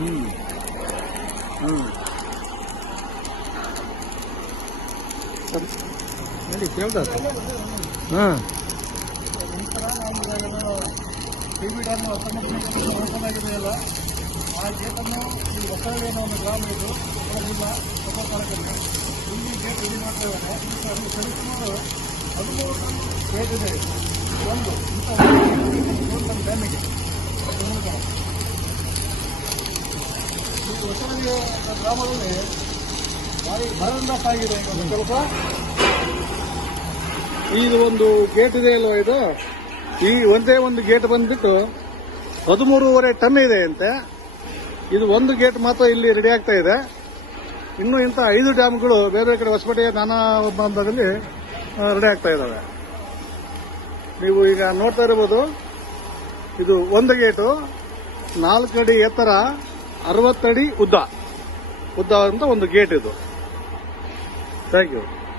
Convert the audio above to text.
ಹ್ಮ್. ಹ್ಮ್ ಹೇಳಿ ಕೇಳ್ದ ಹಾ ಟಿವಿ ಡ್ಯಾಮ್ ಓಪನ್ ಆಗಿದೆಯಲ್ಲ ಆ ಗೇಟನ್ನು ಈ ಹೊಸವೇನೋ ಒಂದು ಗ್ರಾಮ ಇದು ಅದರಿಂದ ಹೊಸಕಾಲದಲ್ಲಿ ಇಲ್ಲಿ ಗೇಟ್ ರೆಡಿ ಮಾಡ್ತಾ ಇದ್ದಾರೆ ಅದು ಸರಿಸುಮಾರು ಹದಿಮೂರು ಗೇಟ್ ಇದೆ ಒಂದು ಡ್ಯಾಮಿಗೆ ಹೊಸವಳ್ಳಿಯ ಗ್ರಾಮದಲ್ಲಿ ಭಾರಿ ಭರಂದಾಸ ಆಗಿದೆ ಕೆಲಸ. ಇದು ಒಂದು ಗೇಟ್ ಇದೆ ಅಲ್ವಾ ಇದು? ಈ ಒಂದೇ ಒಂದು ಗೇಟ್ ಬಂದ್ಬಿಟ್ಟು ಹದಿಮೂರುವರೆ ಟನ್ ಇದೆ ಅಂತೆ ಇದು ಒಂದು ಗೇಟ್ ಮಾತ್ರ ಇಲ್ಲಿ ರೆಡಿ ಆಗ್ತಾ ಇದೆ. ಇನ್ನು ಇಂಥ ಐದು ಡ್ಯಾಮ್ಗಳು ಬೇರೆ ಬೇರೆ ಕಡೆ ಹೊಸಪೇಟೆಯ ನಾನಾ ಭಾಗದಲ್ಲಿ ರೆಡಿ ಆಗ್ತಾ ಇದ್ದಾವೆ ನೀವು ಈಗ ನೋಡ್ತಾ ಇರಬಹುದು ಇದು ಒಂದು ಗೇಟು, ನಾಲ್ಕು ಅಡಿ ಎತ್ತರ ಅರವತ್ತಡಿ ಉದ್ದ. ಉದ್ದ ಅಂತ ಒಂದು ಗೇಟ್ ಇದು. Thank you